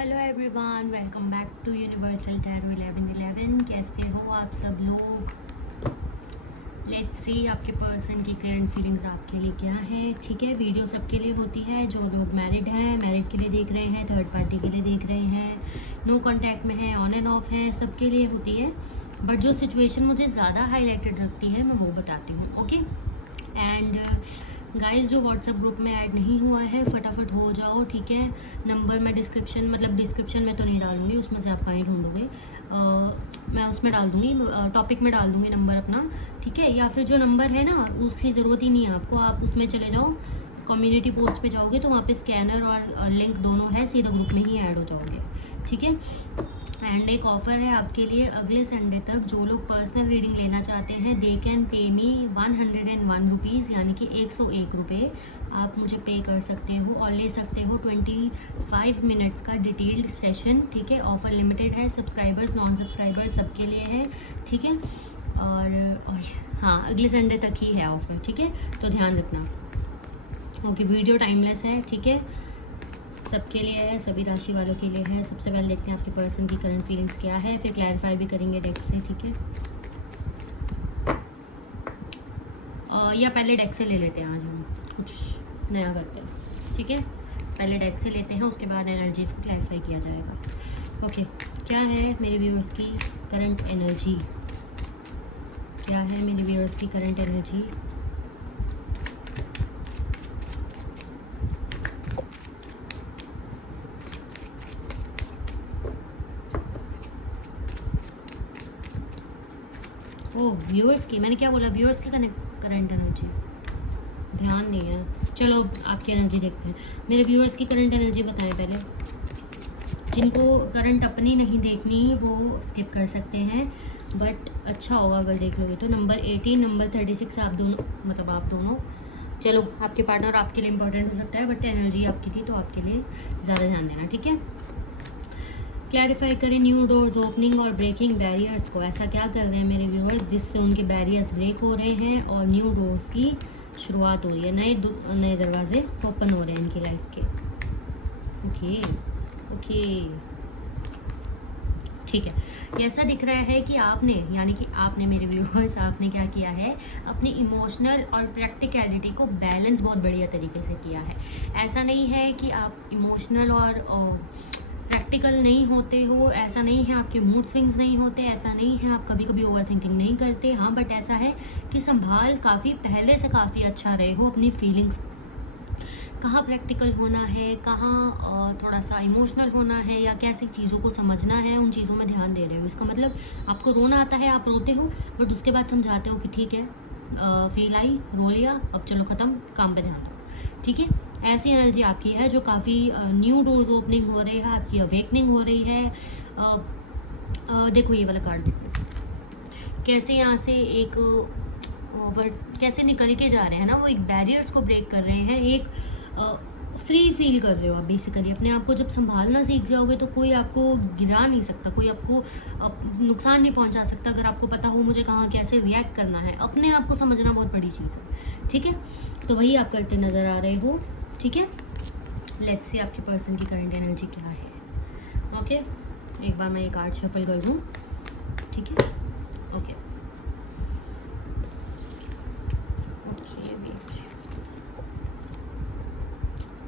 Hello everyone, welcome back to Universal Tarot 1111। कैसे हो आप सब लोग? लेट्स सी आपके पर्सन की करंट फीलिंग्स आपके लिए क्या है। ठीक है, वीडियो सबके लिए होती है। जो लोग मैरिड हैं, मैरिड के लिए देख रहे हैं, थर्ड पार्टी के लिए देख रहे हैं, नो कांटेक्ट में है, ऑन एंड ऑफ है, सबके लिए होती है। बट जो सिचुएशन मुझे ज़्यादा हाईलाइटेड लगती है मैं वो बताती हूँ। ओके एंड गाइस, जो व्हाट्सएप ग्रुप में ऐड नहीं हुआ है फटाफट हो जाओ। ठीक है, नंबर मैं डिस्क्रिप्शन में तो नहीं डालूंगी, उसमें से आप कहीं ढूंढोगे। मैं उसमें डाल दूंगी, टॉपिक में डाल दूंगी नंबर अपना। ठीक है, या फिर जो नंबर है ना उसकी ज़रूरत ही नहीं है आपको, आप उसमें चले जाओ, कम्युनिटी पोस्ट पे जाओगे तो वहाँ पे स्कैनर और लिंक दोनों है, सीधा ग्रुप में ही ऐड हो जाओगे। ठीक है, एंड एक ऑफ़र है आपके लिए अगले संडे तक। जो लोग पर्सनल रीडिंग लेना चाहते हैं they can pay me 101 rupees, यानी कि 101 रुपये आप मुझे पे कर सकते हो और ले सकते हो 25 मिनट्स का डिटेल्ड सेशन। ठीक है, ऑफ़र लिमिटेड है, सब्सक्राइबर्स नॉन सब्सक्राइबर्स सबके लिए है। ठीक है, और हाँ, अगले संडे तक ही है ऑफ़र। ठीक है, तो ध्यान रखना। ओके, वीडियो टाइमलेस है। ठीक है, सबके लिए है, सभी राशि वालों के लिए है। सबसे पहले देखते हैं आपके पर्सन की करंट फीलिंग्स क्या है, फिर क्लैरिफाई भी करेंगे डेक से। ठीक है, या पहले डेक से ले लेते हैं, आज हम कुछ नया करते हैं। ठीक है, पहले डेक से लेते हैं, उसके बाद एनर्जीज को क्लैरिफाई किया जाएगा। ओके, क्या है मेरे व्यूअर्स की करंट एनर्जी? क्या है मेरे व्यूअर्स की करंट एनर्जी? ओह, व्यूअर्स की, मैंने क्या बोला? व्यूअर्स की करंट एनर्जी ध्यान नहीं है। चलो आपकी एनर्जी देखते हैं। मेरे व्यूअर्स की करंट एनर्जी बताएं पहले। जिनको करंट अपनी नहीं देखनी वो स्किप कर सकते हैं, बट अच्छा होगा अगर देख लोगे तो। नंबर 18, नंबर 36, आप दोनों, मतलब आप दोनों। चलो, आपके पार्टनर आपके लिए इंपॉर्टेंट हो सकता है, बट एनर्जी आपकी थी तो आपके लिए ज़्यादा ध्यान देना। ठीक है, क्लैरिफाई करें न्यू डोर्स ओपनिंग और ब्रेकिंग बैरियर्स को। ऐसा क्या कर रहे हैं मेरे व्यूअर्स जिससे उनके बैरियर्स ब्रेक हो रहे हैं और न्यू डोर्स की शुरुआत हो रही है, नए दरवाजे ओपन हो रहे हैं इनकी लाइफ के। ओके ओके, ठीक है। ये ऐसा दिख रहा है कि आपने, यानी कि आपने मेरे व्यूअर्स, आपने क्या किया है, अपनी इमोशनल और प्रैक्टिकलिटी को बैलेंस बहुत बढ़िया तरीके से किया है। ऐसा नहीं है कि आप इमोशनल और प्रैक्टिकल नहीं होते हो, ऐसा नहीं है आपके मूड स्विंग्स नहीं होते, ऐसा नहीं है आप कभी कभी ओवर थिंकिंग नहीं करते। हाँ, बट ऐसा है कि संभाल काफ़ी पहले से काफ़ी अच्छा रहे हो अपनी फीलिंग्स। कहाँ प्रैक्टिकल होना है, कहाँ थोड़ा सा इमोशनल होना है, या कैसी चीज़ों को समझना है, उन चीज़ों में ध्यान दे रहे हो। इसका मतलब आपको रोना आता है, आप रोते हो, बट उसके बाद समझाते हो कि ठीक है, फील आई, रो लिया, अब चलो ख़त्म, काम पे ध्यान दो। ठीक है, ऐसी एनर्जी आपकी है जो काफ़ी न्यू डोर्स ओपनिंग हो रही है, आपकी अवेकनिंग हो रही है। देखो ये वाला कार्ड देखो, कैसे यहाँ से एक कैसे निकल के जा रहे हैं ना, वो एक बैरियर्स को ब्रेक कर रहे हैं, एक फ्री फील कर रहे हो आप बेसिकली। अपने आप को जब संभालना सीख जाओगे तो कोई आपको गिरा नहीं सकता, कोई आपको नुकसान नहीं पहुंचा सकता, अगर आपको पता हो मुझे कहाँ कैसे रिएक्ट करना है। अपने आप को समझना बहुत बड़ी चीज़ है। ठीक है, तो वही आप करते नज़र आ रहे हो। ठीक है, लेट्स सी आपके पर्सन की करंट एनर्जी क्या है। ओके, एक बार मैं ये कार्ड शफल कर दूँ। ठीक है, ओके ओके, वेट।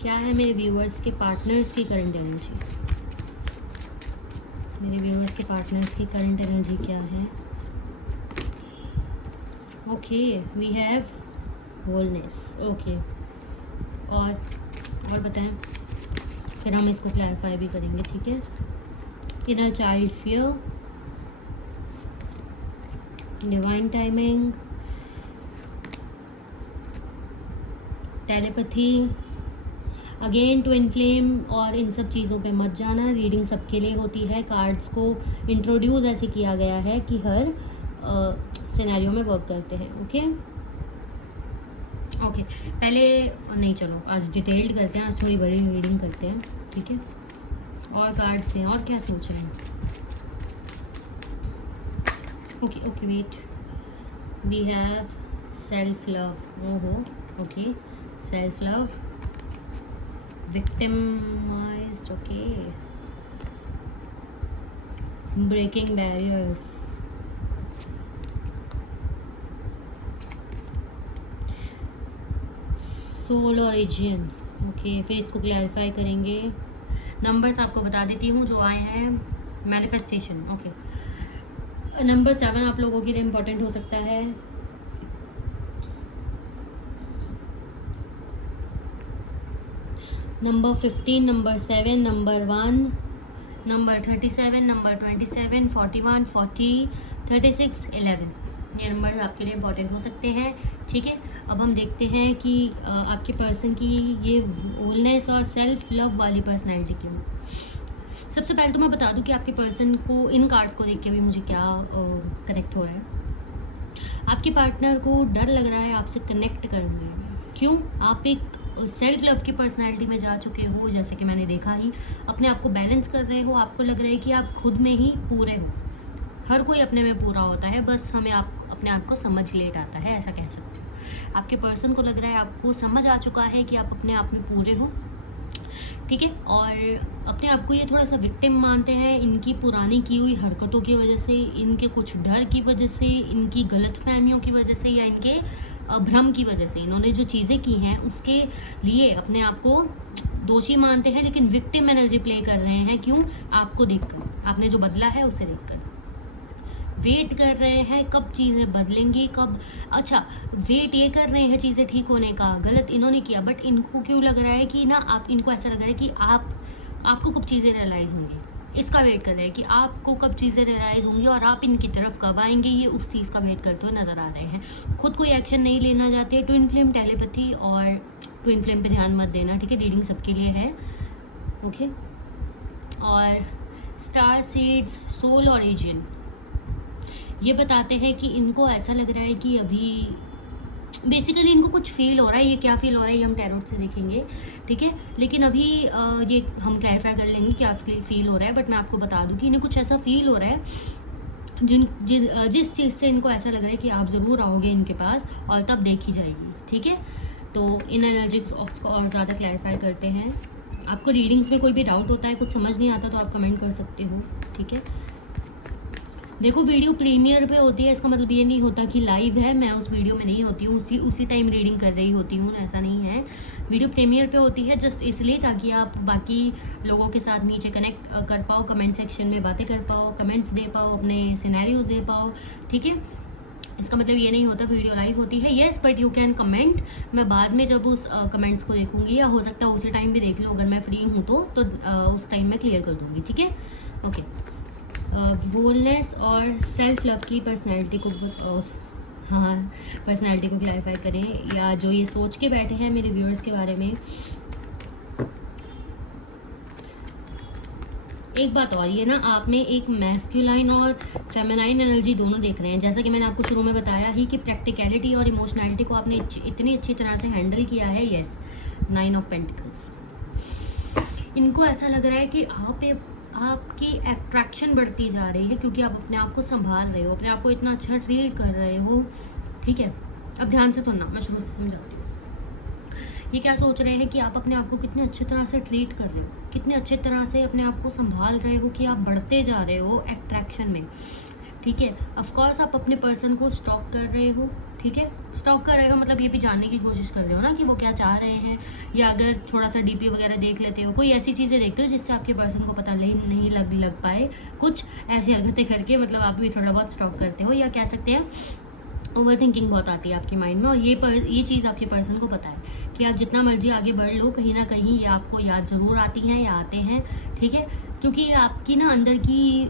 क्या है मेरे व्यूअर्स के पार्टनर्स की करंट एनर्जी? मेरे व्यूअर्स के पार्टनर्स की करंट एनर्जी क्या है? Okay, we have wholeness. Okay, और बताएं, फिर हम इसको क्लैरिफाई भी करेंगे। ठीक है, inner child fear, divine timing, telepathy, again twin flame, और इन सब चीज़ों पे मत जाना। रीडिंग सबके लिए होती है। कार्ड्स को इंट्रोड्यूस ऐसे किया गया है कि हर सिनेरियो में वर्क करते हैं। ओके ओके, पहले नहीं, चलो आज डिटेल्ड करते हैं, आज थोड़ी बड़ी रीडिंग करते हैं। ठीक है, और कार्ड्स हैं, और क्या सोच रहे हैं? Okay okay, wait, we have self love. ओहो, okay, self love, victimized, okay, breaking barriers, soul origin. Okay, फिर इसको क्लैरिफाई करेंगे। नंबर्स आपको बता देती हूँ जो आए हैं। Manifestation, okay. नंबर 7 आप लोगों के लिए इम्पोर्टेंट हो सकता है। Number 15, number 7, number 1, number 37, number 27, 41, 40, 36, 11, ये नंबर आपके लिए इम्पोर्टेंट हो सकते हैं। ठीक है, अब हम देखते हैं कि आपके पर्सन की ये होलनेस और सेल्फ लव वाली पर्सनैलिटी क्यों। सबसे पहले तो मैं बता दूं कि आपके पर्सन को इन कार्ड्स को देख के भी मुझे क्या कनेक्ट हो रहा है। आपके पार्टनर को डर लग रहा है आपसे कनेक्ट करने में। क्यों? आप एक सेल्फ लव की पर्सनैलिटी में जा चुके हो, जैसे कि मैंने देखा ही, अपने आप को बैलेंस कर रहे हो। आपको लग रहा है कि आप खुद में ही पूरे हो। हर कोई अपने में पूरा होता है, बस हमें अपने आप को समझ लेट आता है, ऐसा कह सकते हो। आपके पर्सन को लग रहा है आपको समझ आ चुका है कि आप अपने आप में पूरे हो। ठीक है, और अपने आप को ये थोड़ा सा विक्टिम मानते हैं इनकी पुरानी की हुई हरकतों की वजह से, इनके कुछ डर की वजह से, इनकी गलतफहमियों की वजह से, या इनके भ्रम की वजह से। इन्होंने जो चीज़ें की हैं उसके लिए अपने आप को दोषी मानते हैं, लेकिन विक्टिम एनर्जी प्ले कर रहे हैं। क्यों? आपको देखकर, आपने जो बदला है उसे देखकर वेट कर रहे हैं कब चीज़ें बदलेंगी, कब। अच्छा, वेट ये कर रहे हैं चीज़ें ठीक होने का, गलत इन्होंने किया, बट इनको क्यों लग रहा है कि ना, आप इनको ऐसा लग रहा है कि आपको कब चीज़ें रियलाइज़ होंगी, इसका वेट कर रहे हैं कि आपको कब चीज़ें रियलाइज़ होंगी और आप इनकी तरफ कब आएंगे, ये उस चीज़ का वेट करते हुए नज़र आ रहे हैं। खुद कोई एक्शन नहीं लेना चाहते। ट्विन फ्लेम टेलीपैथी और ट्विन फ्लेम पे ध्यान मत देना, ठीक है, रीडिंग सबके लिए है। ओके, और स्टार सीड्स सोल ओरिजिन ये बताते हैं कि इनको ऐसा लग रहा है कि अभी बेसिकली इनको कुछ फील हो रहा है। ये क्या फील हो रहा है ये हम टैरोट से देखेंगे, ठीक है, लेकिन अभी ये हम क्लैरिफाई कर लेंगे क्या फील हो रहा है। बट मैं आपको बता दूं कि इन्हें कुछ ऐसा फील हो रहा है जिस चीज़ से इनको ऐसा लग रहा है कि आप ज़रूर आओगे इनके पास और तब देखी जाएगी। ठीक है, तो इन एनर्जीज को और ज़्यादा क्लैरिफाई करते हैं। आपको रीडिंग्स में कोई भी डाउट होता है, कुछ समझ नहीं आता, तो आप कमेंट कर सकते हो। ठीक है, देखो वीडियो प्रीमियर पे होती है, इसका मतलब ये नहीं होता कि लाइव है, मैं उस वीडियो में नहीं होती हूँ, उसी टाइम रीडिंग कर रही होती हूँ, ऐसा नहीं है। वीडियो प्रीमियर पे होती है जस्ट इसलिए ताकि आप बाकी लोगों के साथ नीचे कनेक्ट कर पाओ, कमेंट सेक्शन में बातें कर पाओ, कमेंट्स दे पाओ, अपने सिनेरियोज दे पाओ। ठीक है, इसका मतलब ये नहीं होता वीडियो लाइव होती है। Yes, but you can comment. मैं बाद में जब उस कमेंट्स को देखूंगी, या हो सकता है उसी टाइम भी देख लूँ, अगर मैं फ्री हूँ तो उस टाइम मैं क्लियर कर दूँगी। ठीक है, ओके। वोलनेस और सेल्फ लव की पर्सनैलिटी को पर्सनैलिटी को क्लैरिफाई करें, या जो ये सोच के बैठे हैं मेरे व्यूअर्स के बारे में। एक बात और, ये ना आप में एक मैस्कुलाइन और फेमिनाइन एनर्जी दोनों देख रहे हैं। जैसा कि मैंने आपको शुरू में बताया ही कि प्रैक्टिकलिटी और इमोशनैलिटी को आपने इतनी अच्छी तरह से हैंडल किया है। Yes, 9 of pentacles. इनको ऐसा लग रहा है कि आपकी अट्रैक्शन बढ़ती जा रही है क्योंकि आप अपने आप को संभाल रहे हो, अपने आप को इतना अच्छा ट्रीट कर रहे हो। ठीक है, अब ध्यान से सुनना, मैं शुरू से समझाती हूँ। ये क्या सोच रहे हैं कि आप अपने आप को कितने अच्छी तरह से ट्रीट कर रहे हो, कितने अच्छे तरह से अपने आप को संभाल रहे हो कि आप बढ़ते जा रहे हो अट्रैक्शन में। ठीक है, ऑफकोर्स आप अपने पर्सन को स्टॉक कर रहे हो। ठीक है, स्टॉक कर रहे हो मतलब ये भी जानने की कोशिश कर रहे हो ना कि वो क्या चाह रहे हैं, या अगर थोड़ा सा डीपी वगैरह देख लेते हो, कोई ऐसी चीज़ें देखते हो जिससे आपके पर्सन को पता नहीं लग पाए, कुछ ऐसी हरकतें करके, मतलब आप भी थोड़ा बहुत स्टॉक करते हो, या कह सकते हैं ओवर थिंकिंग बहुत आती है आपके माइंड में। और ये चीज़ आपके पर्सन को पता है कि आप जितना मर्जी आगे बढ़ लो, कहीं ना कहीं ये आपको याद ज़रूर आती हैं या आते हैं। ठीक है, क्योंकि आपकी ना अंदर की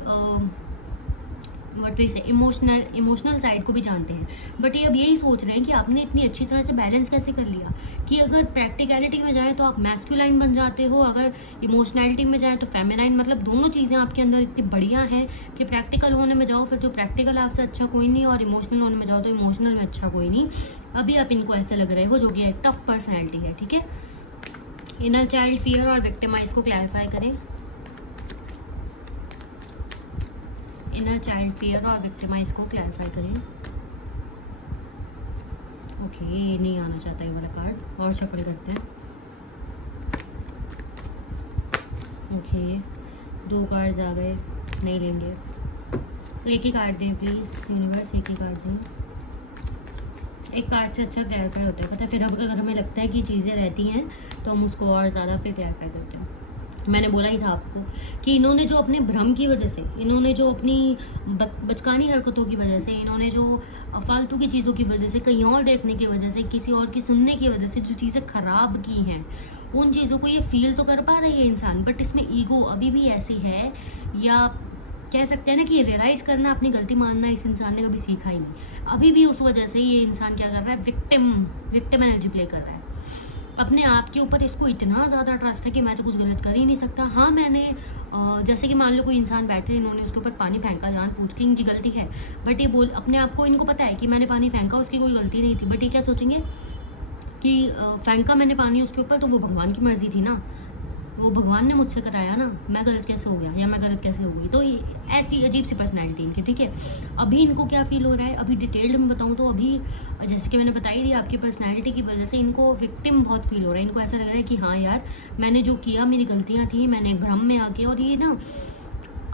इमोशनल साइड को भी जानते हैं। बट ये अब यही सोच रहे हैं कि आपने इतनी अच्छी तरह से बैलेंस कैसे कर लिया कि अगर प्रैक्टिकलिटी में जाए तो आप मैस्कुलाइन बन जाते हो, अगर इमोशनैलिटी में जाए तो फेमिनाइन। मतलब दोनों चीज़ें आपके अंदर इतनी बढ़िया हैं कि प्रैक्टिकल होने में जाओ फिर तो प्रैक्टिकल आपसे अच्छा कोई नहीं, और इमोशनल होने में जाओ तो इमोशनल में अच्छा कोई नहीं। अभी आप इनको ऐसे लग रहे हो, जो कि एक टफ पर्सनैलिटी है। ठीक है, इनर चाइल्ड फियर और विक्टिमाइज को क्लैरिफाई करें। इनर चाइल्ड फियर और विक्टिमाइज को क्लैरिफाई करें। ओके, ये नहीं आना चाहता ये वाला कार्ड, और शफल करते हैं। ओके, 2 कार्ड्स आ गए, नहीं लेंगे। एक ही कार्ड दें प्लीज़ यूनिवर्स, एक ही कार्ड दें। एक कार्ड से अच्छा क्लैरिफाई होता है, पता है। फिर अगर हमें लगता है कि चीज़ें रहती हैं तो हम उसको और ज़्यादा फिर क्लैरिफाई करते हैं। मैंने बोला ही था आपको कि इन्होंने जो अपने भ्रम की वजह से, इन्होंने जो अपनी बचकानी हरकतों की वजह से, इन्होंने जो फालतू की चीज़ों की वजह से, कहीं और देखने की वजह से, किसी और की सुनने की वजह से जो चीज़ें ख़राब की हैं, उन चीज़ों को ये फील तो कर पा रही है इंसान, बट इसमें ईगो अभी भी ऐसी है, या कह सकते हैं ना कि रियलाइज़ करना, अपनी गलती मानना इस इंसान ने कभी सीखा ही नहीं। अभी भी उस वजह से ये इंसान क्या कर रहा है, विक्टिम एनर्जी प्ले कर रहा है। अपने आप के ऊपर इसको इतना ज़्यादा ट्रस्ट है कि मैं तो कुछ गलत कर ही नहीं सकता। हाँ, मैंने जैसे कि मान लो कोई इंसान बैठे, इन्होंने उसके ऊपर पानी फेंका जानबूझ के, इनकी गलती है, बट ये बोल अपने आप को, इनको पता है कि मैंने पानी फेंका, उसकी कोई गलती नहीं थी, बट ये क्या सोचेंगे कि फेंका मैंने पानी उसके ऊपर तो वो भगवान की मर्ज़ी थी ना, वो भगवान ने मुझसे कराया ना, मैं गलत कैसे हो गया या मैं गलत कैसे हो गई। तो ऐसी अजीब सी पर्सनैलिटी इनकी, ठीक है। अभी इनको क्या फील हो रहा है, अभी डिटेल्ड में बताऊँ तो अभी जैसे कि मैंने बताई थी, आपकी पर्सनैलिटी की वजह से इनको विक्टिम बहुत फील हो रहा है। इनको ऐसा लग रहा है कि हाँ यार, मैंने जो किया मेरी गलतियाँ थी, मैंने एक भ्रम में आके, और ये ना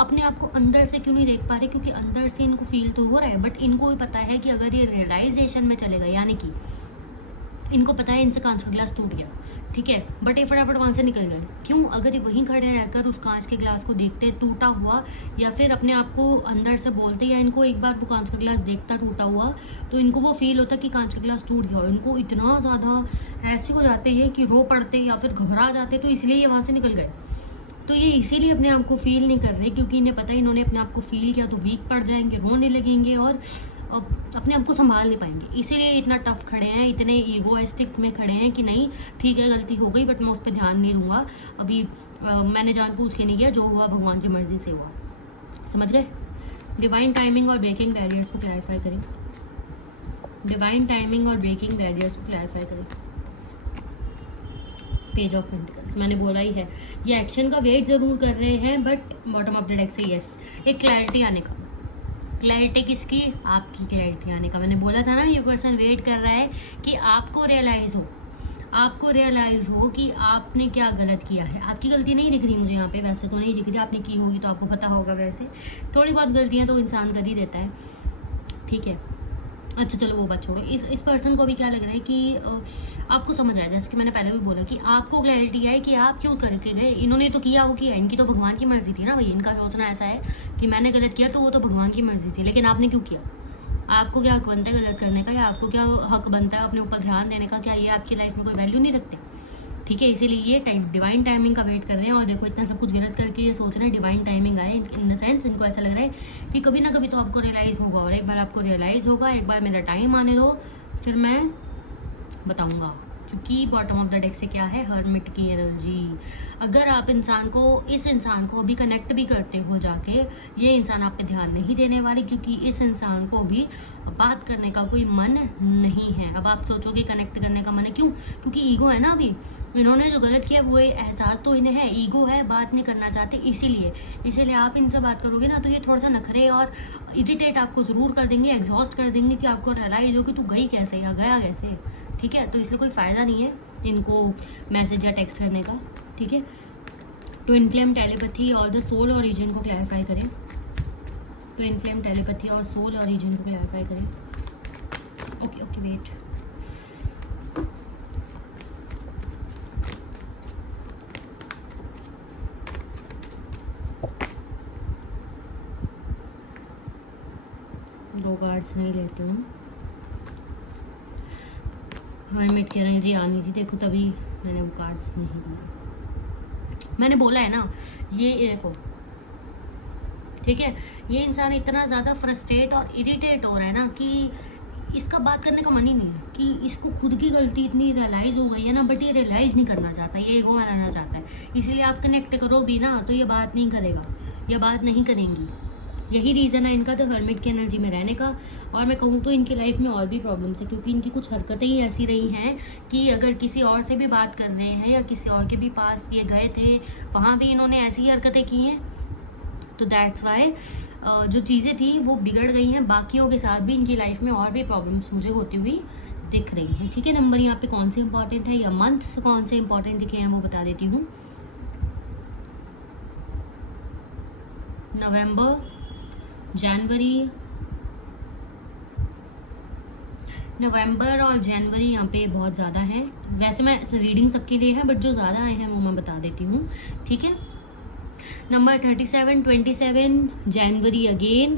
अपने आप को अंदर से क्यों नहीं देख पा रहे, क्योंकि अंदर से इनको फील तो हो रहा है, बट इनको भी पता है कि अगर ये रियलाइजेशन में चलेगा, यानी कि इनको पता है इनसे कांच का ग्लास टूट गया, ठीक है, बट ये फटाफट वहाँ से निकल गए। क्यों? अगर ये वहीं खड़े रहकर उस कांच के ग्लास को देखते टूटा हुआ, या फिर अपने आप को अंदर से बोलते, या इनको एक बार वो कांच का ग्लास देखता टूटा हुआ, तो इनको वो फील होता कि कांच का ग्लास टूट गया, और इनको इतना ज़्यादा ऐसे हो जाते हैं कि रो पड़ते या फिर घबरा जाते, तो इसलिए ये वहाँ से निकल गए। तो ये इसीलिए अपने आप को फील नहीं कर रहे, क्योंकि इन्हें पता है इन्होंने अपने आप को फील किया तो वीक पड़ जाएंगे, रोने लगेंगे, और अपने आप को संभाल नहीं पाएंगे। इसीलिए इतना टफ खड़े हैं, इतने ईगोइस्टिक में खड़े हैं कि नहीं ठीक है, गलती हो गई, बट मैं उस पर ध्यान नहीं दूंगा अभी, मैंने जानबूझ के नहीं किया, जो हुआ भगवान की मर्जी से हुआ। समझ गए? डिवाइन टाइमिंग और ब्रेकिंग बैरियर्स को क्लैरिफाई करें। डिवाइन टाइमिंग और ब्रेकिंग बैरियर्स को क्लैरिफाई करें। पेज ऑफ पेंटिकल्स, मैंने बोला ही है, ये एक्शन का वेट ज़रूर कर रहे हैं, but bottom of the deck से यस, एक क्लैरिटी आने का। क्लैरिटी किसकी? आपकी क्लैरिटी आने का। मैंने बोला था ना, ये पर्सन वेट कर रहा है कि आपको रियलाइज़ हो, आपको रियलाइज़ हो कि आपने क्या गलत किया है। आपकी गलती नहीं दिख रही मुझे यहाँ पे, वैसे तो नहीं दिख रही, आपने की होगी तो आपको पता होगा, वैसे थोड़ी बहुत गलतियाँ तो इंसान कर ही देता है, ठीक है। अच्छा चलो वो बात छोड़ो। इस पर्सन को भी क्या लग रहा है कि आपको समझ आया, जैसे कि मैंने पहले भी बोला कि आपको क्लैरिटी है कि आप क्यों करके गए। इन्होंने तो किया, वो किया, इनकी तो भगवान की मर्जी थी ना भाई। इनका सोचना ऐसा है कि मैंने गलत किया तो वो तो भगवान की मर्जी थी, लेकिन आपने क्यों किया? आपको क्या हक बनता है गलत करने का, या आपको क्या हक बनता है अपने ऊपर ध्यान देने का? क्या ये आपकी लाइफ में कोई वैल्यू नहीं रखते? ठीक है, इसीलिए ये डिवाइन टाइमिंग का वेट कर रहे हैं। और देखो इतना सब कुछ गलत करके ये सोच रहे हैं डिवाइन टाइमिंग आए, इन द सेंस इनको ऐसा लग रहा है कि कभी ना कभी तो आपको रियलाइज़ होगा, और एक बार आपको रियलाइज़ होगा, एक बार मेरा टाइम आने दो, फिर मैं बताऊंगा। क्योंकि बॉटम ऑफ द डेक से क्या है, हर्मिट की एनर्जी। अगर आप इस इंसान को अभी कनेक्ट भी करते हो जाके, ये इंसान आप पे ध्यान नहीं देने वाले, क्योंकि इस इंसान को भी बात करने का कोई मन नहीं है। अब आप सोचोगे कनेक्ट करने का मन है, क्यों? क्योंकि ईगो है ना। अभी इन्होंने जो गलत किया वो एहसास तो इन्हें है, ईगो है, बात नहीं करना चाहते, इसीलिए आप इनसे बात करोगे ना तो ये थोड़ा सा नखरे और इरिटेट आपको ज़रूर कर देंगे, एग्जॉस्ट कर देंगे, कि आपको रियलाइज हो कि तू गई कैसे या गया कैसे, ठीक है। तो इसलिए कोई फ़ायदा नहीं है इनको मैसेज या टेक्स्ट करने का, ठीक है। तो इनफ्लेम टेलीपैथी और द सोल ओरिजिन को क्लैरिफाई करें। तो इनफ्लेम टेलीपैथी और सोल ओरिजिन को क्लैरिफाई करें। ओके वेट, दो कार्ड्स नहीं लेती हूँ। हर्मिट की एनर्जी आनी थी, देखो तभी मैंने वो कार्ड्स नहीं दिए। मैंने बोला है ना, ये देखो, ठीक है, ये इंसान इतना ज़्यादा फ्रस्ट्रेट और इरिटेट हो रहा है ना कि इसका बात करने का मन ही नहीं है, कि इसको खुद की गलती इतनी रियलाइज़ हो गई है ना, बट ये रियलाइज़ नहीं करना चाहता, ये ईगो में रहना चाहता है। इसीलिए आप कनेक्ट करो भी ना तो ये बात नहीं करेगा, ये बात नहीं करेंगी। यही रीज़न है इनका तो हर्मिट की एनर्जी में रहने का। और मैं कहूँ तो इनकी लाइफ में और भी प्रॉब्लम्स है, क्योंकि इनकी कुछ हरकतें ही ऐसी रही हैं कि अगर किसी और से भी बात कर रहे हैं या किसी और के भी पास ये गए थे, वहाँ भी इन्होंने ऐसी ही हरकतें की हैं। तो दैट्स वाई जो चीज़ें थी वो बिगड़ गई हैं। बाकियों के साथ भी इनकी लाइफ में और भी प्रॉब्लम्स मुझे होती हुई दिख रही हैं, ठीक है। नंबर यहाँ पे कौन से इंपॉर्टेंट है या मंथ्स कौन से इंपॉर्टेंट दिखे हैं वो बता देती हूँ। नवंबर, जनवरी, नवंबर और जनवरी यहाँ पे बहुत ज़्यादा हैं। वैसे मैं रीडिंग सबके लिए है, बट जो ज़्यादा आए हैं वो मैं बता देती हूँ, ठीक है। नंबर 37, 27 जनवरी अगेन।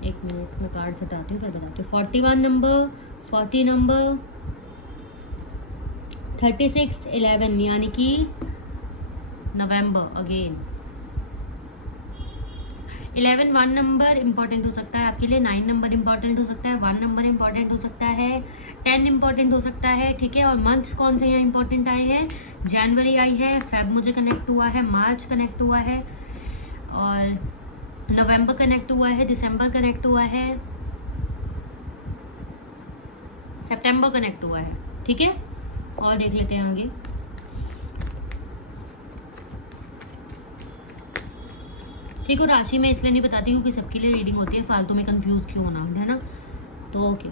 एक मिनट मैं कार्ड हटाती हूँ फिर बताती हूँ। 41 नंबर, 40 नंबर, 36, 11 यानी कि नवंबर अगेन। 11 1 नंबर इंपॉर्टेंट हो सकता है आपके लिए, 9 नंबर इंपॉर्टेंट हो सकता है, 1 नंबर इंपॉर्टेंट हो सकता है, 10 इंपॉर्टेंट हो सकता है, ठीक है। और मंथ्स कौन से यहाँ इंपॉर्टेंट आए हैं? जनवरी आई है, फेब मुझे कनेक्ट हुआ है, मार्च कनेक्ट हुआ है, और नवंबर कनेक्ट हुआ है, दिसंबर कनेक्ट हुआ है, सितंबर कनेक्ट हुआ है, ठीक है। और देख लेते हैं आगे। ठीक है, राशि मैं इसलिए नहीं बताती क्योंकि सबके लिए रीडिंग होती है, फालतू में कंफ्यूज क्यों होना, है ना। तो ओके,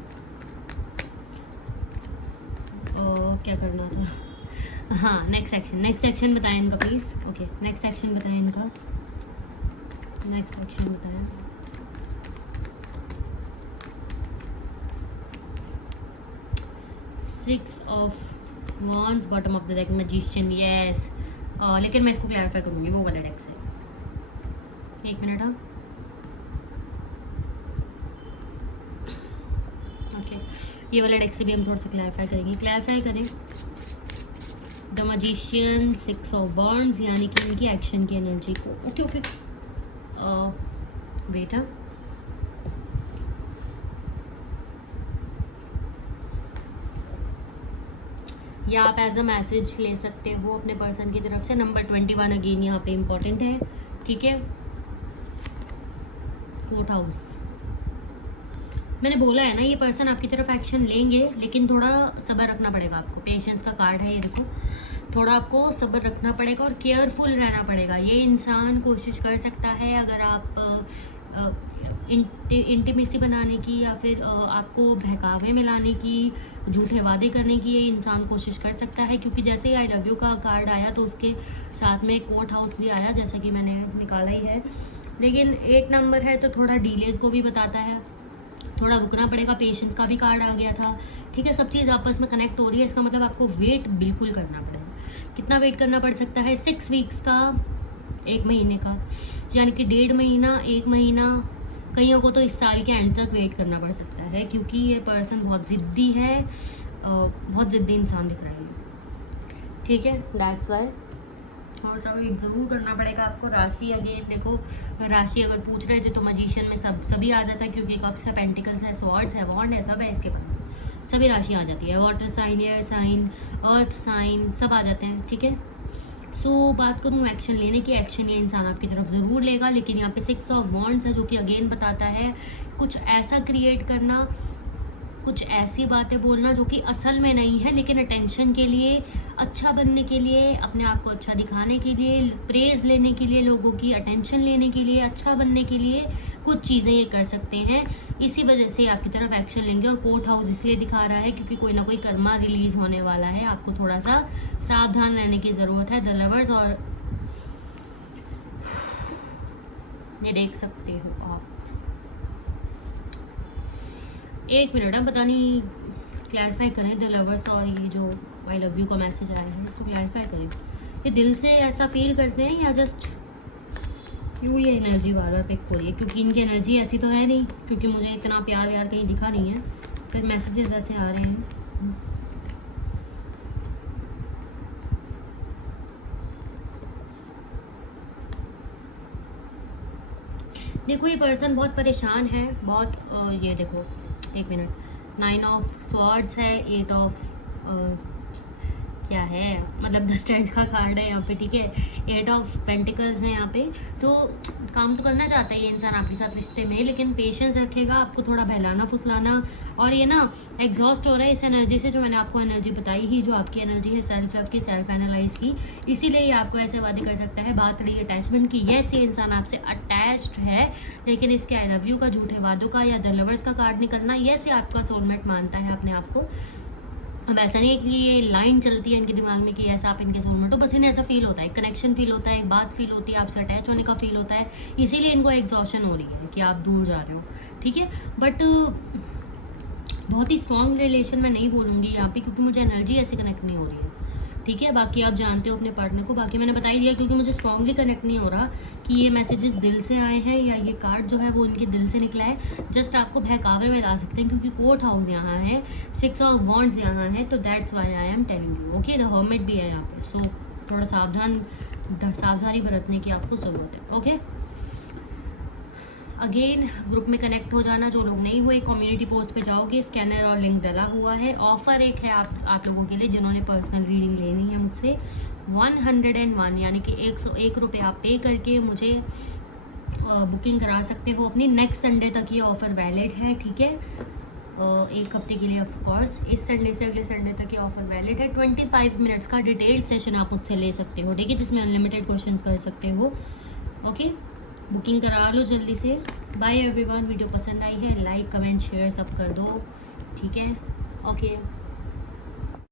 क्या करना था? हाँ, नेक्स्ट सेक्शन बताएं इनका प्लीज़। ओके, नेक्स्ट सेक्शन बताएं इनका, नेक्स्ट सेक्शन बताएं। Six of wands, bottom of the deck, magician, yes. लेकिन मैं इसको क्लैरिफाई करूँगी वो वाला डेक से। एक मिनट, हाँ, ओके, ये वाला डेक से भी हम थोड़ा सा क्लैरिफाई करें। द मैजिशियन, 6 ऑफ वॉन्ड्स यानी कि इनकी एक्शन की एनर्जी को, ओके, वेट, या आप एज अ मैसेज ले सकते हो अपने पर्सन की तरफ से। नंबर 21 अगेन यहाँ पे इम्पोर्टेंट है, ठीक है। 4th हाउस, मैंने बोला है ना, ये पर्सन आपकी तरफ एक्शन लेंगे, लेकिन थोड़ा सब्र रखना पड़ेगा आपको। पेशेंस का कार्ड है ये, देखो, थोड़ा आपको सब्र रखना पड़ेगा और केयरफुल रहना पड़ेगा। ये इंसान कोशिश कर सकता है, अगर आप इंटीमेसी बनाने की या फिर आपको बहकावे में लाने की, झूठे वादे करने की, ये इंसान कोशिश कर सकता है। क्योंकि जैसे ही आई लव यू का कार्ड आया तो उसके साथ में 4th हाउस भी आया, जैसा कि मैंने निकाला ही है। लेकिन 8 नंबर है तो थोड़ा डीलेज को भी बताता है, थोड़ा रुकना पड़ेगा। पेशेंस का भी कार्ड आ गया था, ठीक है। सब चीज़ आपस में कनेक्ट हो रही है, इसका मतलब आपको वेट बिल्कुल करना पड़ेगा। कितना वेट करना पड़ सकता है? 6 वीक्स का, 1 महीने का, यानी कि 1.5 महीना, 1 महीना, कईयों को तो इस साल के एंड तक वेट करना पड़ सकता है। क्योंकि ये पर्सन बहुत ज़िद्दी है, बहुत ज़िद्दी इंसान दिख रहा है, ठीक है। दैट्स वाई और सब वेट ज़रूर करना पड़ेगा आपको। राशि अगेन देखो, राशि अगर पूछ रहे थे तो मजीशियन में सभी आ जाता है, क्योंकि कप्स है, पेंटिकल्स है, स्वॉर्ड्स है, वॉन्ड है, सब है इसके पास, सभी राशि आ जाती है। Water sign, air sign, earth sign, सब आ जाते हैं, ठीक है। सो बात करूँ एक्शन लेने की, एक्शन ये इंसान आपकी तरफ ज़रूर लेगा, लेकिन यहाँ पे 6 ऑफ वॉन्ड्स है, जो कि अगेन बताता है कुछ ऐसा क्रिएट करना, कुछ ऐसी बातें बोलना जो कि असल में नहीं है, लेकिन अटेंशन के लिए, अच्छा बनने के लिए, अपने आप को अच्छा दिखाने के लिए, प्रेज़ लेने के लिए, लोगों की अटेंशन लेने के लिए, अच्छा बनने के लिए कुछ चीज़ें ये कर सकते हैं। इसी वजह से आपकी तरफ एक्शन लेंगे। और 4th हाउस इसलिए दिखा रहा है क्योंकि कोई ना कोई कर्मा रिलीज होने वाला है, आपको थोड़ा सा सावधान रहने की ज़रूरत है। द लवर्स, और ये देख सकते हो आप, एक मिनट, अब पता नहीं क्लैरिफाई करें द लवर्स और ये जो आई लव यू का मैसेज आया है, इसको क्लैरिफाई करें। ये दिल से ऐसा फील करते हैं या जस्ट क्यों ये एनर्जी बार बार पिक हो रही है? क्योंकि इनकी एनर्जी ऐसी तो है नहीं, क्योंकि मुझे इतना प्यार यार कहीं दिखा नहीं है, फिर मैसेजेस ऐसे आ रहे हैं। देखो ये पर्सन बहुत परेशान है, बहुत ये देखो, एक मिनट, 9 ऑफ स्वॉर्ड्स है, 8 ऑफ क्या है, मतलब 10 स्टैंड का कार्ड है यहाँ पे, ठीक है। 8 ऑफ पेंटिकल्स है यहाँ पे। तो काम तो करना चाहता है ये इंसान आपके साथ रिश्ते में, लेकिन पेशेंस रखेगा, आपको थोड़ा बहलाना फुसलाना। और ये ना एग्जॉस्ट हो रहा है इस एनर्जी से, जो मैंने आपको एनर्जी बताई ही, जो आपकी एनर्जी है सेल्फ लव की, सेल्फ एनालाइज की, इसीलिए ये आपको ऐसे वादे कर सकता है। बात रही अटैचमेंट की, यस ये इंसान आपसे अटैच्ड है, लेकिन इसके आई लव यू का, झूठे वादों का या द लवर्स का कार्ड निकलना, यस ये आपका सोलमेट मानता है अपने आप को। अब ऐसा नहीं है कि ये लाइन चलती है इनके दिमाग में कि ऐसा आप इनके सोलमेट हो, बस इन्हें ऐसा फील होता है, कनेक्शन फील होता है, एक बात फील होती है, आपसे अटैच होने का फील होता है, इसीलिए इनको एग्जॉशन हो रही है कि आप दूर जा रहे हो, ठीक है। बट बहुत ही स्ट्रॉन्ग रिलेशन मैं नहीं बोलूँगी यहाँ पे, क्योंकि मुझे एनर्जी ऐसे कनेक्ट नहीं हो रही है, ठीक है। बाकी आप जानते हो अपने पार्टनर को, बाकी मैंने बता ही दिया, क्योंकि मुझे स्ट्रांगली कनेक्ट नहीं हो रहा कि ये मैसेजेस दिल से आए हैं या ये कार्ड जो है वो इनके दिल से निकला है। जस्ट आपको बहकावे में ला सकते हैं, क्योंकि कोर्ट हाउस यहाँ है, 6 ऑफ वॉन्ड्स यहाँ है, तो that's why I am telling you, okay. The hermit भी है यहाँ पे, सो थोड़ा सावधानी बरतने की आपको ज़रूरत है, ओके। अगेन ग्रुप में कनेक्ट हो जाना, जो लोग नहीं हुए कम्युनिटी पोस्ट पे जाओगे, स्कैनर और लिंक डला हुआ है। ऑफर एक है आप लोगों के लिए जिन्होंने पर्सनल रीडिंग लेनी है मुझसे, 101 यानी कि 101 रुपये आप पे करके मुझे बुकिंग करा सकते हो अपनी। नेक्स्ट संडे तक ये ऑफ़र वैलिड है, ठीक है, एक हफ्ते के लिए। ऑफ कोर्स इस संडे से अगले संडे तक ये ऑफ़र वैलिड है। 25 मिनट्स का डिटेल सेशन आप मुझसे ले सकते हो, ठीक है, जिसमें अनलिमिटेड क्वेश्चंस कर सकते हो, ओके। बुकिंग करा लो जल्दी से। बाय एवरीवन, वीडियो पसंद आई है लाइक कमेंट शेयर सब कर दो, ठीक है, ओके।